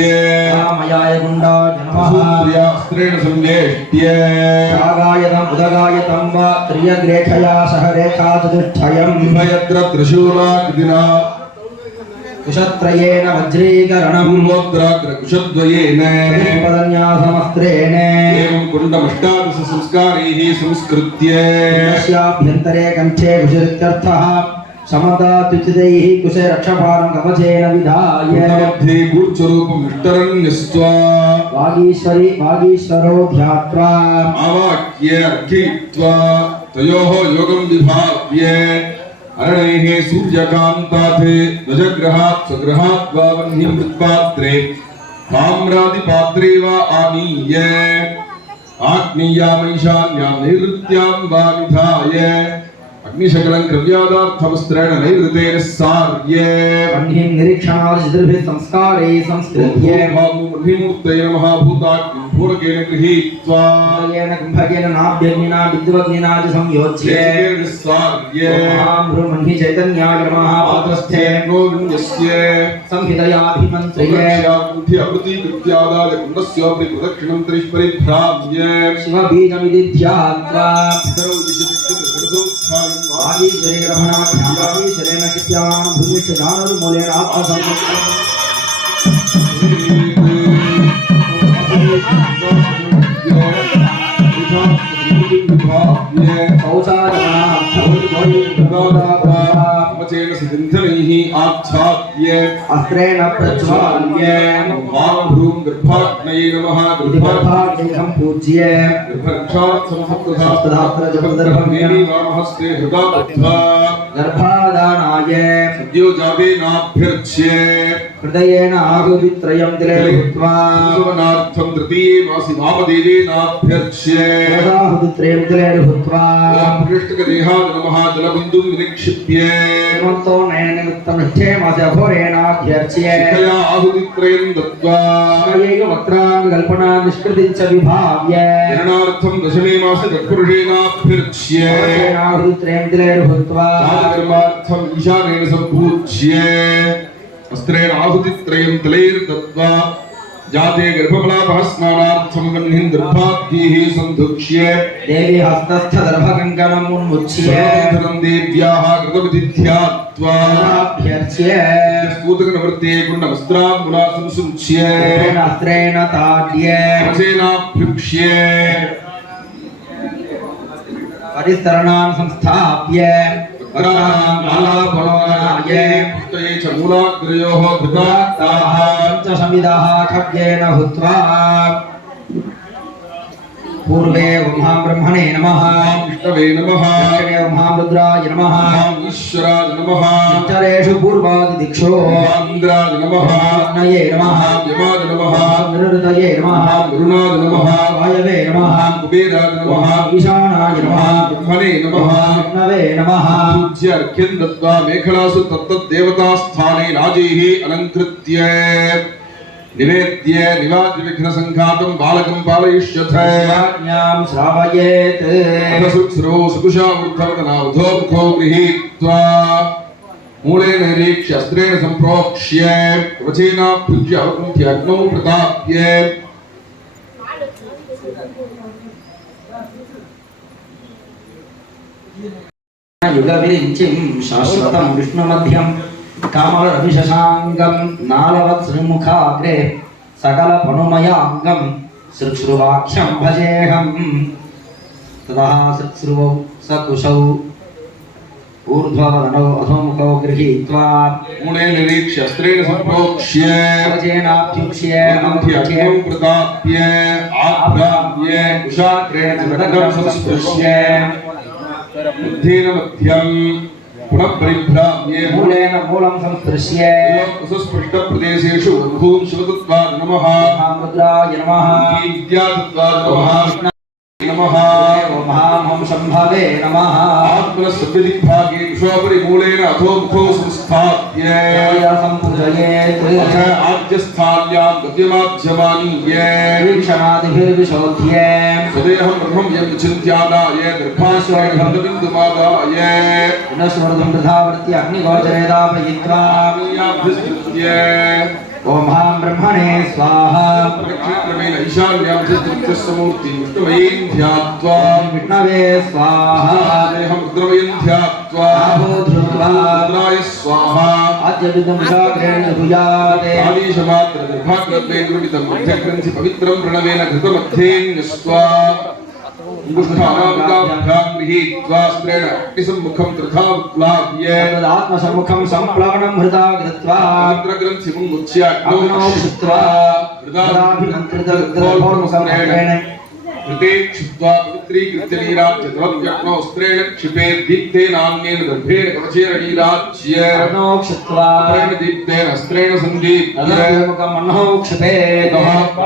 रामयाय गुण्डाय नमः सूर्यास्त्रेण संज्ञेष्ट्य रागायतम् उदगायतं वा त्रियग्रेखया सह रेखाचतुष्टयम् भयत्र त्रिशूलाकृतिना कुशत्रयेण वज्रीकरणम् पूर्वोग्राग्रकुशद्वयेन पदन्यासमस्त्रेण एवं कुण्डमष्टादश संस्कारैः संस्कृत्य तस्याभ्यन्तरे कण्ठे कुशरित्यर्थः समतात्युचितैः कुशे रक्षपालं कवचेन विधाय। मध्ये गूर्चरूपम् इष्टरन्यस्त्वा वागीश्वरी वागीश्वरो ध्यात्वा। आवाक्य अर्घयित्वा तयोः योगं विभाव्य। अरणैः सूर्यकान्तात् ध्वजग्रहात् स्वगृहात् वा वह्निं मृत्पात्रे। ताम्रादिपात्रे वा आनीय। आग्नेयामैशान्यां नैऋत्यां वा विधाय। अग्निशकलं क्रव्यादार्थवस्त्रेण नैऋतेन सार्य। वह्निं निरीक्षणादिभिः संस्कारैः संस्कृत्य। मूर्तये नमः भूताग्निं पूरकेन गृहीत्वा। येन कुम्भकेन नाभ्यग्निना विद्वग्निना च संयोज्य। सार्य। ब्रह्मणि चैतन्याय नमः पात्रस्थे गोविन्दस्य संहितयाभिमन्त्र्य। संख्याकुण्ठी अमृति विद्यादाय कुण्डस्योपरि प्रदक्षिणं त्रिष्परिभ्राम्य। शिवबीजमिति ध्यात्वा। पितरौ दिशविष्णुप्रसोत्थानं वागीश्वरे శరీరమణ్యాంబాగీశరేణ నిత్యాం భూమిష్ట దానరుమూలేణ ఆత్మసంకల్ప కౌసార आच्छाद्य अस्त्रेण प्रज्वाल्य महाभ्रूं गर्भाग्नये नमः गर्भाग् गर्भाग्निकं पूज्य। देवी वामहस्ते हृदा दत्त्वा गर्भादानाय सद्यो जावेनाभ्यर्च्य हृदयेन आहुतित्रयं तिले भूत्वा सुवनार्थं तृतीये मासि वामदेवेनाभ्यर्च्य आहुतित्रयं तिले भूत्वा पृष्ठकदेहाय नमः जलबिन्दुं विनिक्षिप्य हेमन्तो नयननिमित्तं निष्ठेमास्य अघोरेणाभ्यर्च्य शिखया आहुतित्रयं दत्त्वा स्वयैव वक्त्रान् कल्पना निष्कृतिं च विभाव्य धरणार्थं दशमे मासे तत्पुरुषेणाभ्यर्च्य आहुतित्रयं तिले भूत्वा कर्मार्थम् ईशानेन सम्पूज्य अस्त्रेण आहुतित्रयं तलैर्दत्त्वा जाते गर्भफलापः स्नानार्थं वह्निं गर्भाद्यैः सन्धुक्ष्य देवी हस्तस्थदर्भकङ्कणम् उन्मुच्य सर्वधनं देव्याः कृतमिति ध्यात्वा अभ्यर्च्य स्तूतकनवृत्ते कुण्डवस्त्राम्बुला संसुच्य अस्त्रेण ताड्य रसेनाभ्युक्ष्य परिस्तरणान् संस्थाप्य మూలాగ్రయోః భృతా తాహాం చ సమిదాః ఖవ్యేన హుత్వా पूर्वे उमा ब्रह्मणे नमः विष्णवे नमः दक्षिणे उमा रुद्राय नमः ईश्वराय नमः उत्तरेषु पूर्वादिदिक्षु इन्द्राय नमः अग्नये नमः यमाय नमः निरुतये नमः वरुणाय नमः वायवे नमः कुबेराय नमः ईशानाय नमः ब्रह्मणे नमः विष्णवे नमः पूज्य अर्घ्यं दत्त्वा मेखलासु तत्तद्देवतास्थाने राजैः अलङ्कृत्य నివేద్య నివాద్య విఘ్న సంఘాతం బాలకం పాలయిష్యథాజ్ఞాం శ్రావయేత్ అపసుశ్రో సుకుశా వృద్ధవతనా ఉధోముఖో గృహీత్వా మూలేన నిరీక్ష్య అస్త్రేణ సంప్రోక్ష్య వచేనాభ్యుజ్య అవకుంఠ్య అగ్నౌ ప్రతాప్య యుగ విరించిం శాశ్వతం విష్ణుమధ్యం विष्णुमध्यं कामरभिशशाङ्गं नालवत्सृमुखाग्रे सकलपनुमयाङ्गं सृक्ष्रुवाख्यं भजेऽहम् ततः सृक्ष्रुवौ सकुशौ ऊर्ध्ववदनौ अधोमुखौ गृहीत्वा मूलेन निरीक्ष्य अस्त्रेण सम्प्रोक्ष्य। वचेनाभ्युक्ष्य अवकुण्ठ्य प्रताप्य आभ्राम्य कुशाग्रेण मृदगं संस्पृश्य। बुद्धेन मध्यं पुनः परिभ्राम्ये मूलेन मूलं संस्पृश्य सुस्पृष्टप्रदेशेषु बन्धून् शिवतत्त्वा नमः। रुद्राय नमः। विद्यातत्त्वा नमः नमः। महामं शम्भवे नमः। आत्मनस्सव्यदिग्भागे कुशोपरि मूलेन अथो मुखो संस्थाप्य। यासं सम्पूजयेत् अथ आद्यस्थान्यां गद्यमाध्यमानीय। वीक्षणादिभिर्विशोध्य सदेहं ब्रह्मं यं चिन्त्यादाय गर्भाश्रयं भन्दबिन्दुमादाय पुनस्मृतं तथावर्त्य अग्निगोचरे दापयित्वा। आमीयाभ्यस्तृत्य ॐ हाँ ब्रह्मणे स्वाहा। क्रमेण ईशान्यां विष्णुमयीं ध्यात्वा। विष्णवे स्वाहा। देहं रुद्रमयं ध्यात्वा रुद्राय स्वाहा। आद्यविदं साग्रेण भुजाते। आदिशमात्र निर्भाग्रत्वेन विदितं मध्यग्रन्थि पवित्रं प्रणवेन घृतमध्ये ఆత్మసముఖం సంప్లవనం హృదా కృత్వా గ్రంథిముచ్య అగ్నౌ కృత్వా హృదా कृते क्षिप्त्वा पवित्रीकृत्य नीराज्य द्रव्यग्नौ स्त्रेण क्षिपेत् दीप्तेनान्येन दर्भेण कवचेन नीराज्य अग्नौ क्षिप्त्वा स्त्रेण दीप्तेन अस्त्रेण सन्दीप्य तदभिमुखम् अह्नौ क्षिपेत्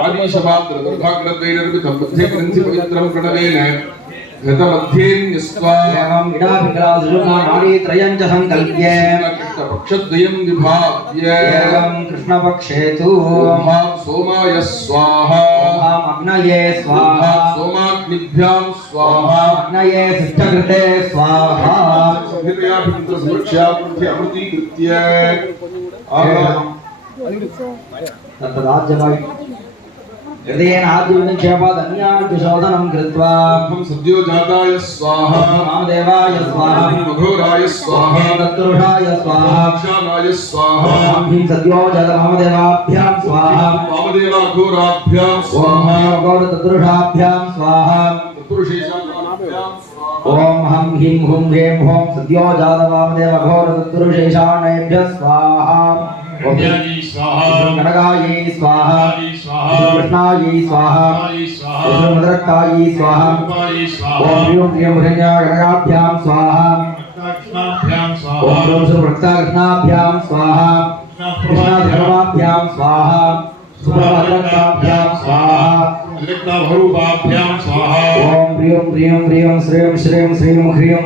आदिशमात्र दुर्भाग्रद्वैन निर्मितं मध्ये ग्रन्थि पवित्रं प्रणवेन घृतमध्ये न्यस्त्वा एवम् च सङ्कल्प्य पक्षद्वयं विभाव्य। एवं कृष्णपक्षे तु। ओमां सोमाय स्वाहा। ओम् अग्नये स्वाहा सोमाग्निभ्यां स्वाहा। अग्नये सिद्धकृते स्वाहा। अमृतीकृत्य तत्तदाज्यवायु हृदयेन आद्यविदं क्षेपादन्याद्यशोधनं कृत्वा सद्यो जाताय स्वाहा। महादेवाय स्वाहा। मघोराय स्वाहा। तत्पुरुषाय स्वाहा। क्षानाय स्वाहा। ॐ ह्रीं सद्यो जल महादेवाभ्यां स्वाहा। वामदेवाघोराभ्यां स्वाहा। गौरतत्पुरुषाभ्यां स्वाहा। पुरुषेशाभ्यां स्वाहा। ॐ हं ह्रीं हुं ह्रीं हुं सद्यो जातवामदेव घोरतत्पुरुषेशानेभ्यः स्वाहा स्वाहा। गणगायै स्वाहा कृष्णायै स्वाहा मदरक्तायै स्वाहा ॐ ह्रीं ह्रीं स्वाहा कृष्णाभ्यां ॐ सुभक्ताकृष्णाभ्यां स्वाहा कृष्णाधर्माभ्यां स्वाहा सुभद्रक्ताभ्यां स्वाहा लिप्तभरूपाभ्यां स्वाहा ॐ ह्रीं ह्रीं ह्रीं श्रीं श्रीं श्रीं ह्रीं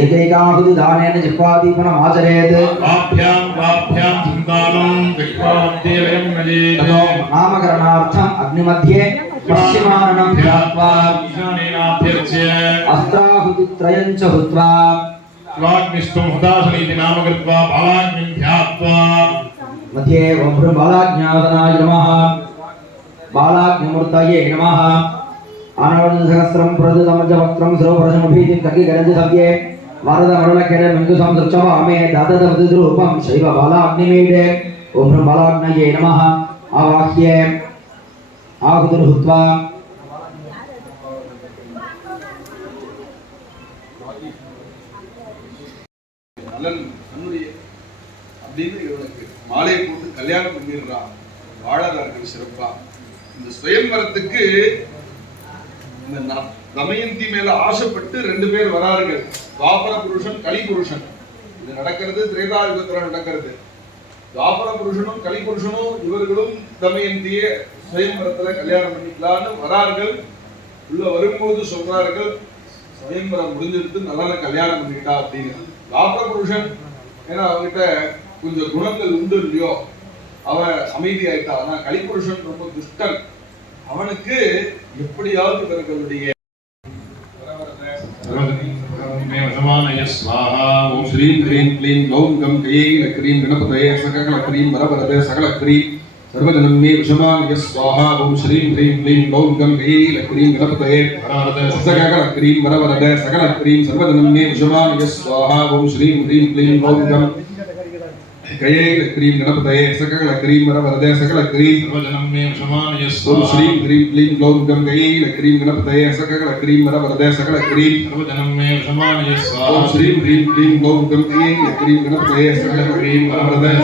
एकैकाहुतिदानेन जिह्वादीपनमाचरेत् वाभ्यां वाभ्यां चिन्तानं विक्रान्ते वयं नजेत् नामकरणार्थम् अग्निमध्ये पश्चिमाननं ध्यात्वा ईशानेनाभ्यर्च्य अस्त्राहुतित्रयं च हुत्वा स्वाग्निष्ठं हुतासनीति नाम कृत्वा बालाग्निं ध्यात्वा मध्ये ॐ भृं बालाज्ञादनाय नमः ஆனாவதுசகசிரம் பிரது தமஜவக்ரம் சிரோபரசமுபீதிம் ககி கரஞ்சு சவ்யே வரத மருளக்கர மிந்து சம்சுச்சவாமே ததத விதுரூபம் சைவ பாலாக்னிமீடே. ஓம் பாலாக்னயே நம ஆவாஹ்யே. ஆகுதுர் ஹுத்வா அப்படின்னு மாலை போட்டு கல்யாணம் பண்ணிடுறான். வாழறார்கள் சிறப்பா. இந்த சுயம்பரத்துக்கு தமயந்தி மேல ஆசைப்பட்டு ரெண்டு பேர் வரார்கள் துவாபர புருஷன் கலி புருஷன். இது நடக்கிறது திரேதாயுகத்துல நடக்கிறது. துவாபர புருஷனும் கலி புருஷனும் இவர்களும் தமயந்தியை சுயம்பரத்துல கல்யாணம் பண்ணிக்கலான்னு வரார்கள். உள்ள வரும்போது சொல்றார்கள் சுயம்பரம் முடிஞ்சிருந்து நல்லா கல்யாணம் பண்ணிட்டா அப்படின்னு. துவாபர புருஷன் ஏன்னா அவன்கிட்ட கொஞ்சம் குணங்கள் உண்டு இல்லையோ? அவன் அமைதியாயிட்டா. ஆனா கலிபுருஷன் ரொம்ப துஷ்டன். அவனுக்கு எப்படியாவது இவர்களுடைய சமானய ஓம் ஸ்ரீம் ஹ்ரீம் க்ளீம் க்ளௌம் கம் கையேன க்ரீம் கணபதயே சகல க்ரீம் வரவரதே சகல க்ரீம் சர்வஜனம் மே விஷமானய ஸ்வாஹா ஓம் ஸ்ரீம் ஹ்ரீம் க்ளீம் கம் கையேன க்ரீம் கணபதயே சகல க்ரீம் வரவரதே சகல க்ரீம் சர்வஜனம் மே விஷமானய ஸ்வாஹா ஓம் ஸ்ரீம் ஹ்ரீம் க்ளீம் கம் కయే క్రీం గణపతయే సకల క్రీం వరవరదే సకల క్రీం సర్వజనం మే క్షమానయస్సు శ్రీం హ్రీం క్లీం గ్లౌం గం గయే క్రీం గణపతయే సకల క్రీం వరవరదే సకల క్రీం సర్వజనం మే క్షమానయస్సు శ్రీం హ్రీం క్లీం గ్లౌం గం గయే క్రీం గణపతయే సకల క్రీం వరవరదే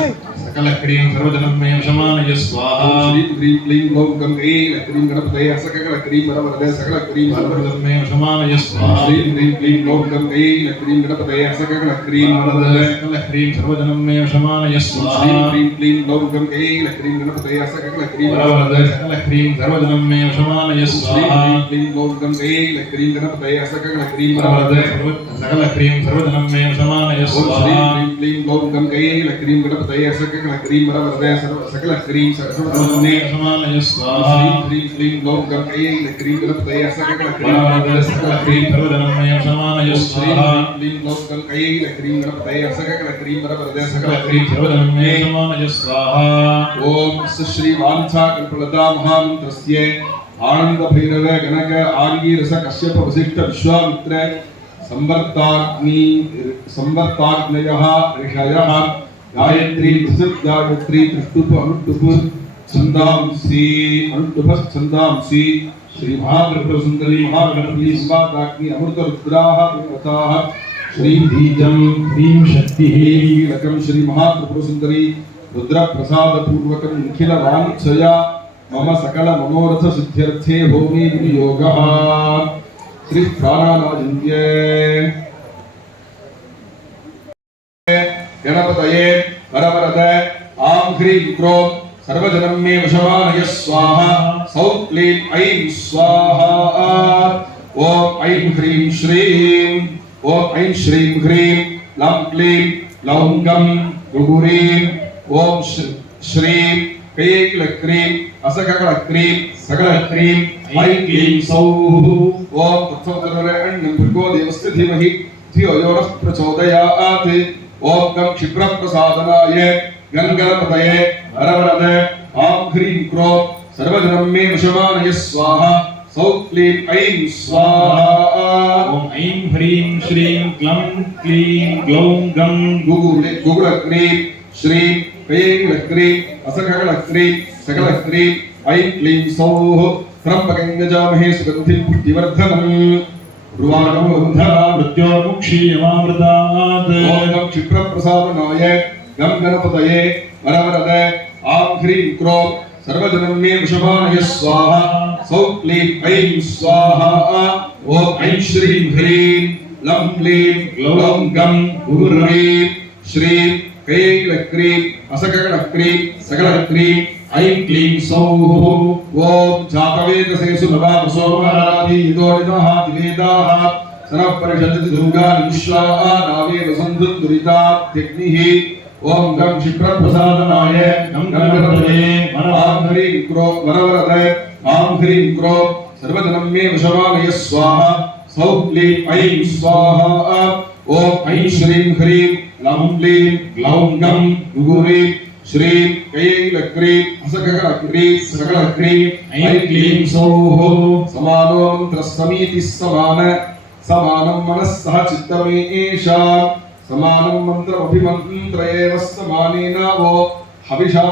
కలక్రీం సర్వజనమే సమానయ స్వాహ శ్రీం హ్రీం క్లీం గౌం గం ఏ క్రీం గణపతే అసకల క్రీం వరవరద సకల క్రీం సర్వజనమే సమానయ స్వాహ శ్రీం హ్రీం క్లీం గౌం గం ఏ క్రీం గణపతే అసకల క్రీం వరవరద సకల క్రీం సర్వజనమే సమానయ స్వాహ శ్రీం హ్రీం క్లీం గౌం గం ఏ క్రీం గణపతే అసకల క్రీం వరవరద సకల క్రీం సర్వజనమే సమానయ స్వాహ శ్రీం క్లీం గౌం గం ఏ క్రీం గణపతే అసకల క్రీం వరవరద సకల క్రీం సర్వజనమే సమానయ స్వాహ శ్రీం హ్రీం క్లీం గౌం గం ఏ క్రీం గణపతే सकल क्रीम बराबर वरवरदय सर्व सकल क्रीम सर्वदोने समानय स्वाहा क्रीम क्रीम लोम गपये क्रीम गपये सकल क्रीम वरवरदय सकल क्रीम सर्वदोने समानय स्वाहा क्रीम लोम गपये क्रीम गपये सकल क्रीम बराबर वरवरदय सकल क्रीम सर्वदोने समानय स्वाहा ओम श्री वांछा कल्पलता महामंत्रस्य आनंद भैरव गणक आर्गी रस कश्यप वसिष्ठ विश्वामित्र संवर्ताग्नि संवर्ताग्नयः ऋषयः गायत्री त्रिसुत् गायत्री त्रिष्टुप अनुष्टुप छन्दांसि अनुष्टुप छन्दांसि श्री महात्रिपुर सुंदरी महागणपति संवादाग्नि अमृत रुद्राः देवताः श्री बीजं ह्रीं शक्तिः, कीलकं श्री महात्रिपुर सुंदरी रुद्र प्रसाद पूर्वकं निखिल वाञ्छया मम सकल मनोरथ सिद्ध्यर्थे भूमि विनियोगः। श्री प्राणानाजिन्ये गणपतये वरवरद आं ह्रीं क्रों सर्वजनं मे वशमानय स्वाहा सौः क्लीं ऐं स्वाहा। ॐ ऐं ह्रीं श्रीं, ॐ ऐं श्रीं ह्रीं, लं क्लीं लौं गं गुगुरीं, ॐ श्रीं कैलक्रीं असकलक्रीं सकलक्रीं ऐं क्लीं सौः। ॐ तत्सवितुर्वरेण्यं भर्गो देवस्य धीमहि धियो यो नः प्रचोदयात्। ॐ गं क्षिप्रप्रसादनाय गङ्गणपतये हरवरद आं ह्रीं क्रों सर्वजनं मे वशमानय स्वाहा सौः क्लीं ऐं स्वाहा ॐ ऐं ह्रीं श्रीं क्लं क्लीं ग्लौं गं गुगुले गुगुलक्रीं श्रीं क्लीं असकलक्रीं सकलक्रीं ऐं क्लीं सौः त्र्यम्बकं यजामहे सुगन्धिं पुष्टिवर्धनम् उर्वाणमोऽन्धरा मृत्योर्मुक्षीयमामृतात् ॐ गं क्षिप्रप्रसादनाय गं गणपतये वरवरद आं ह्रीं क्रों सर्वजनं मे वशमानय स्वाहा सौः क्लीं ऐं स्वाहा ॐ ऐं श्रीं ह्रीं लं क्लीं ग्लौं गं गुरुर्वीं ऐं क्लीं सौः ॐ जातवेदसे सुभवामसोमराधि यदोनिनः दिवेदाः सरः परिषदति दुर्गानि विश्वा नावे वसन्तुं दुरितात्यग्निः ॐ गं क्षिप्रप्रसादनाय गं गणपतये आं ह्रीं क्रो वरवरद आं ह्रीं क्रो सर्वजनं मे वशमानय स्वाहा सौः क्लीं ऐं स्वाहा ॐ ऐं श्रीं ह्रीं लं क्लीं ग्लौं गं गुगुरीं श्रीं कैलक्रीं असकलक्रीं सकलक्रीं ऐं क्लीं सौः। समानो मन्त्रस्समीतिः समान। समानं मनः सह चित्तमे एषा समानं मन्त्रमभिमन्त्रयेव समानेन वो हविषा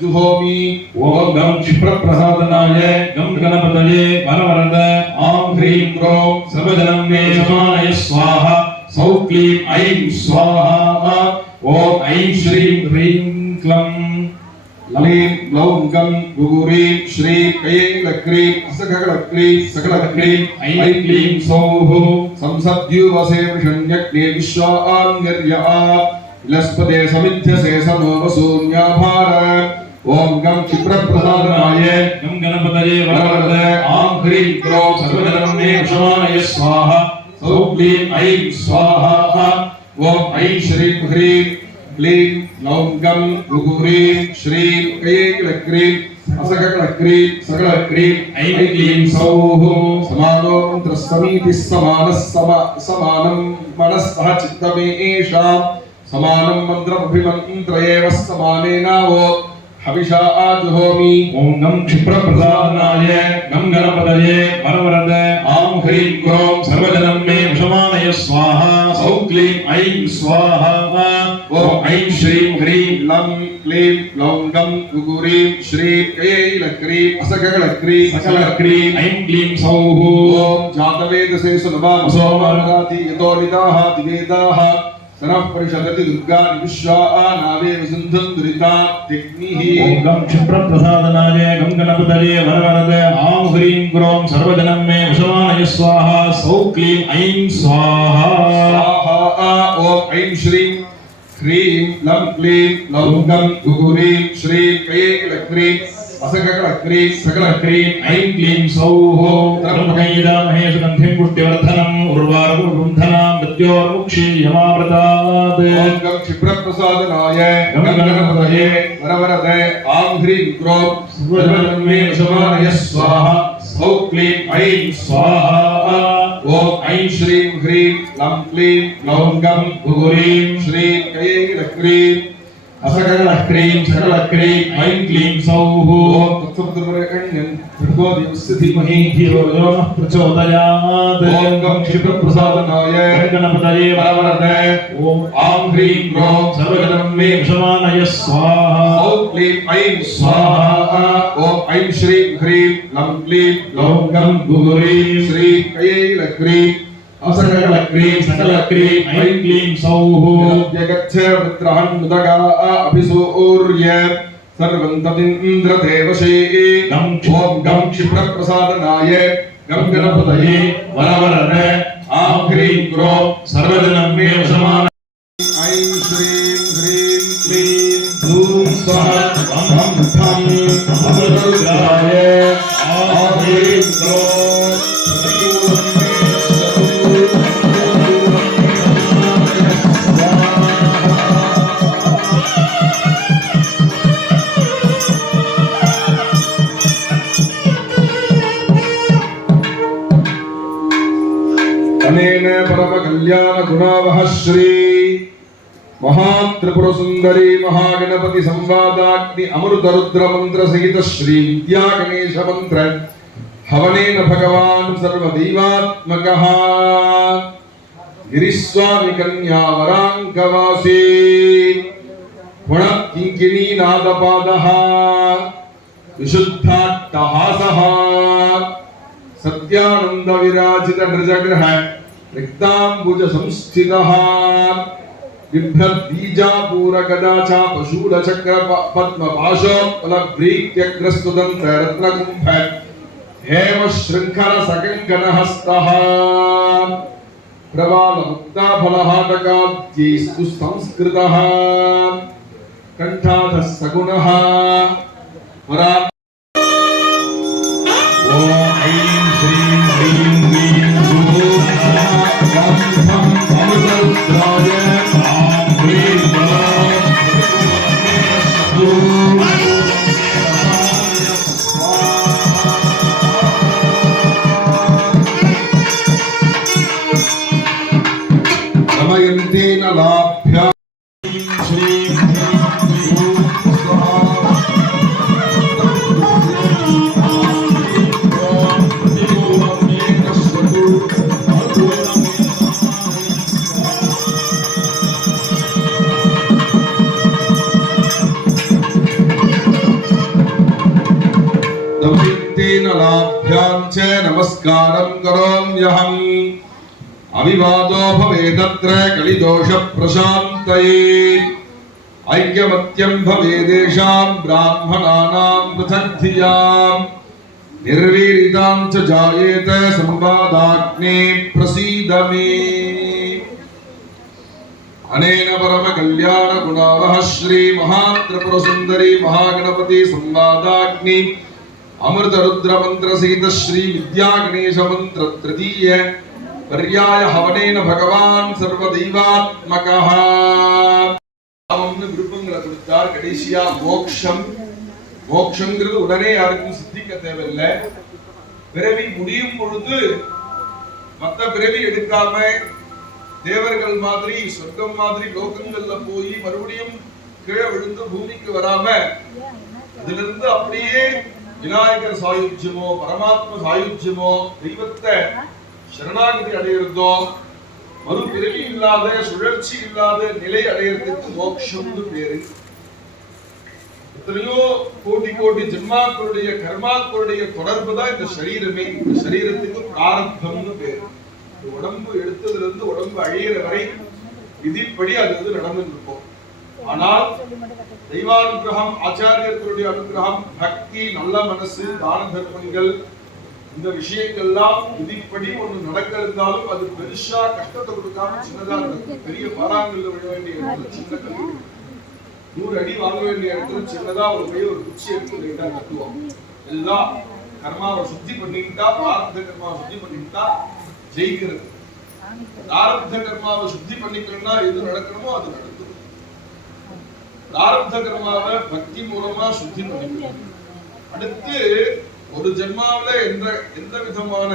जुहोमि। ॐ गं क्षिप्रप्रसादनाय गं गणपतये वरवरद। आं ह्रीं क्रों सर्वजनं मे समानय स्वाहा। सौः क्लीं ऐं स्वाहा। ॐ ऐं श्रीं ह्रीं क्लं ललीं ग्लौं गं गुगुरीं श्रीं कैलक्रीं सकलक्रीं सकलक्रीं ऐं क्लीं सौः संसद्युवसे विषण्यग्ने विश्वान्यर्या विलस्पते समिध्यसे समो वसून्याभार ॐ गं क्षिप्रप्रसादनाय गं गणपतये वरवरद आं ह्रीं क्रों सर्वजनं मे वशमानय स्वाहा सौः क्लीं ऐं स्वाहा। ॐ ऐं श्रीं ह्रीं क्लीं लौं गं गुगुरीं श्रीं कैलक्रीं असकलक्रीं सकलक्रीं ऐं क्लीं सौः समानो मन्त्रस्समीतिः समानः सम समानं मनः सह चित्तमे एषां समानं मन्त्रमभिमन्त्रयेव समानेन वो हविषा आजुहोमि। ॐ गं क्षिप्रप्रसादनाय गं गणपतये वरवरद। आं ह्रीं क्रों सर्वजनं मे वशमानय स्वाहा। सौः क्लीं ऐं श्रीं ह्रीं लं क्लीं लौं गं गुगुरीं श्रीं कैलक्रीं असकलक्रीं सकलक्रीं ऐं क्लीं सौः ॐ जातवेदसे सुनवाम सोमराति यतो निदाः दिवेदाः सरः परिषदति दुर्गानि विश्वा नावे वसुन्धं दुरितात्यग्निः ॐ गं क्षिप्रप्रसादनाय गं गणपतये वरवरद आं ह्रीं क्रों सर्वजनं मे वशमानय स्वाहा सौः क्लीं ऐं स्वाहा स्वाहा ॐ ऐं श्रीं ह्रीं लं क्लीं लौं गं गुगुरीं श्रीं कैलक्रीं असकलक्रीं सकलक्रीं ऐं क्लीं सौः त्र्यम्बकैदामहे सुगन्धिं पुष्टिवर्धनम् उर्वारुगुन्धनां मृत्योर्मुक्षीयमामृतात् ॐ गं क्षिप्रप्रसादनाय गङ्गणपतये वरवरद आं ह्रीं क्रों सर्वधर्मे स्वाहा। सौ क्लीं ऐं स्वाहा। ॐ ऐं श्रीं ह्रीं लं क्लीं लौं गं गुगुरीं श्रीं कयै ह्रीं असकलक्रीं सकलक्रीं ऐं क्लीं सौः। ॐ तत्सवितुर्वरेण्यं भर्गो देवस्य धीमहि धियो यो नः प्रचोदयात् ॐ गं क्षिप्रप्रसादनाय। गणपतये। वरवरद ॐ आं ह्रीं क्रों सर्वधर्मे वशमानय स्वाहा। ॐ क्लीं ऐं स्वाहा। ॐ ऐं श्रीं ह्रीं लं क्लीं लौं गं गुगुरीं श्रीं कयै ह्रीं असकलक्रीं सकलक्रीं ऐं क्लीं सौः। यगच्छ वृत्रहन् मुदगा अभिसूर्य। सर्वं तदिन्द्रदेवशे गं ॐ गं क्षिप्रप्रसादनाय। गं गणपतये वरवरद आं ह्रीं क्रो। सर्वजनं मे वशमान ऐं श्रीं ह्रीं क्लीं धूं स्वः परमकल्याणगुणावह श्री महात्रिपुरसुन्दरी महागणपति संवादाग्नि अमृतरुद्रमन्त्र सहित श्री विद्या गणेश मन्त्र हवनेन भगवान् सर्वदैवात्मकः। गिरिस्वामि कन्या वराङ्कवासी पुणकिङ्किणीनादपादः विशुद्धाट्टहासः सत्यानंद विराजित नृजग्रह रिक्तांबुज संस्थितः बिभ्रद्बीजापूर गदाचा पशूल चक्र पद्म पाशोत्पल भ्रीत्यग्रस्तुदन्त रत्नकुम्भ हेम शृङ्खल सकङ्कन हस्तः प्रवाल मुक्ताफलहाटकाब्जैस्तु संस्कृतः कण्ठाधः सगुणः ಎಂತೇನಲಾ पृथग्धियाम् निर्वीरितां च जायेत संवादाग्ने प्रसीद मे अनेन परमकल्याणगुणावः श्रीमहात्रिपुरसुन्दरी महागणपति संवादाग्नि अमृतरुद्रमन्त्रसहित श्रीविद्यागणेशमन्त्र तृतीय पर्याय हवनेन भगवान् सर्वदैवात्मकः அவன்னு விருப்பங்களை கொடுத்தார் கடைசியா மோக்ஷம் மோட்சங்கிறது உடனே யாருக்கும் சித்திக்க தேவையில்லை. பிறவி முடியும் பொழுது மத்த பிறவி எடுக்காம தேவர்கள் மாதிரி சொர்க்கம் மாதிரி லோகங்கள்ல போய் மறுபடியும் கீழே விழுந்து பூமிக்கு வராம அதிலிருந்து அப்படியே விநாயகர் சாயுஜ்யமோ பரமாத்ம சாயுஜ்யமோ தெய்வத்தை சரணாகதி அடையிறதோ மறுபிறவி இல்லாத சுழற்சி இல்லாத நிலை அடையிறதுக்கு மோட்சம்னு பேரு. எத்தனையோ கோடி கோடி ஜென்மாக்களுடைய கர்மாக்களுடைய தொடர்பு தான் இந்த சரீரமே. இந்த சரீரத்துக்கு பிராரப்தம்னு பேரு. உடம்பு எடுத்ததுல இருந்து உடம்பு அழியிற வரை விதிப்படி அது வந்து நடந்துட்டு இருக்கும் ஆனால் தெய்வானுகிரகம் ஆச்சாரியர்களுடைய அனுகிரகம் பக்தி நல்ல மனசு தான தர்மங்கள் இந்த விஷயங்கள்லாம் விதிப்படி ஒண்ணு நடக்க இருந்தாலும் அது பெருசா கஷ்டத்தை கொடுக்காம சின்னதா நடக்கும். பெரிய பாராங்கல்ல விழ வேண்டிய சின்ன கல்வி. நூறு அடி வாங்க வேண்டிய இடத்துல சின்னதா ஒரு போய் ஒரு குச்சி எடுத்து லைட்டா கட்டுவோம். எல்லாம் கர்மாவை சுத்தி பண்ணிக்கிட்டா பிராரப்த கர்மாவை சுத்தி பண்ணிக்கிட்டா ஜெயிக்கிறது. பிராரப்த கர்மாவை சுத்தி பண்ணிக்கணும்னா எது நடக்கணுமோ அது நடக்கும். பிராரப்த கர்மாவை பக்தி மூலமா சுத்தி பண்ணிக்கணும். அடுத்து ஒரு ஜென்மாவுல எந்த எந்த விதமான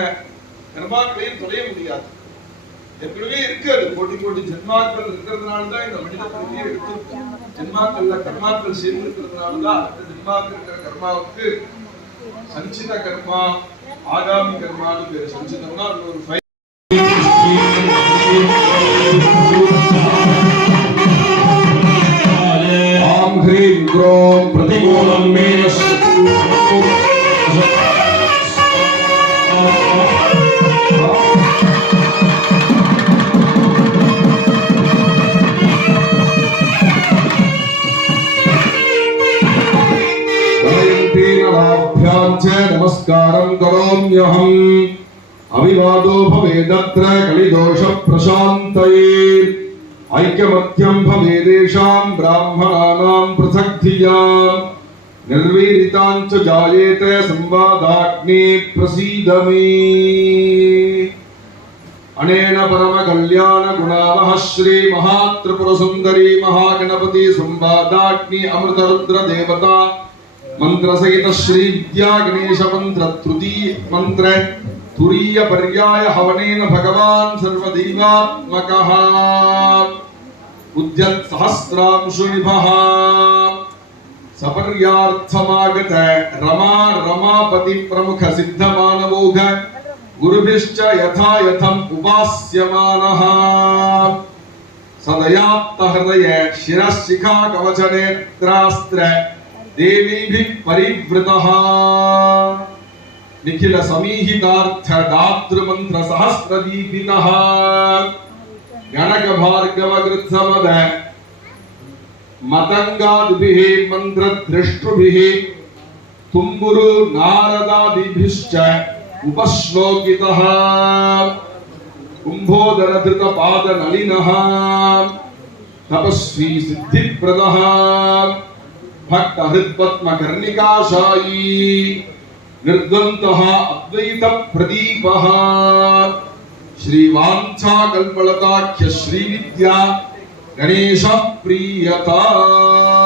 கர்மாக்களையும் தொலைய முடியாது. ஏற்கனவே இருக்கு அது. கோடி கோடி ஜென்மாக்கள் இருக்கிறதுனால தான் இந்த மனித பகுதியை எடுத்திருக்கோம். ஜென்மாக்கள்ல கர்மாக்கள் சேர்ந்து இருக்கிறதுனால தான் அடுத்த ஜென்மாக்கள் இருக்கிற கர்மாவுக்கு சஞ்சித கர்மா ஆகாமி கர்மான்னு பேர். சஞ்சிதம்னா அது ஒரு करोम्यहम् अविवादो भवेदत्र कलिदोषप्रशान्तये। ऐक्यमत्यं भवेदेषां ब्राह्मणानां पृथग्धिया निर्वीरितां च जायेत संवादाग्ने प्रसीद मे अनेन परमकल्याणगुणावः श्रीमहात्रिपुरसुन्दरी महागणपति संवादाग्नि अमृतरुद्रदेवता मन्त्रसहित श्रीविद्या गणेश मन्त्र तृतीय मन्त्र तुरीय पर्याय हवनेन भगवान् सर्वदैवात्मकः। उद्यत् सहस्रांशुनिभः सपर्यार्थमागत रमा रमापति प्रमुख सिद्धमानवोघ गुरुभिश्च यथा यथम् उपास्यमानः। सदयाप्त हृदय शिरशिखा कवच नेत्रास्त्र देवीभिः परिवृतः। निखिल समीहितार्थ दातृमन्त्र सहस्रदीपितः गणक भार्गव गृत्समद मतङ्गादिभिः मन्त्रदृष्टुभिः तुम्बुरु नारदादिभिश्च उपश्लोकितः। कुम्भोदरधृतपादनलिनः। तपस्वी सिद्धिप्रदः भक्तहृत्पद्मकर्णिकाशायी निर्द्वन्द्वः अद्वैतप्रदीपः। श्रीवाञ्छाकल्पलताख्य श्रीविद्या गणेशप्रीयताम्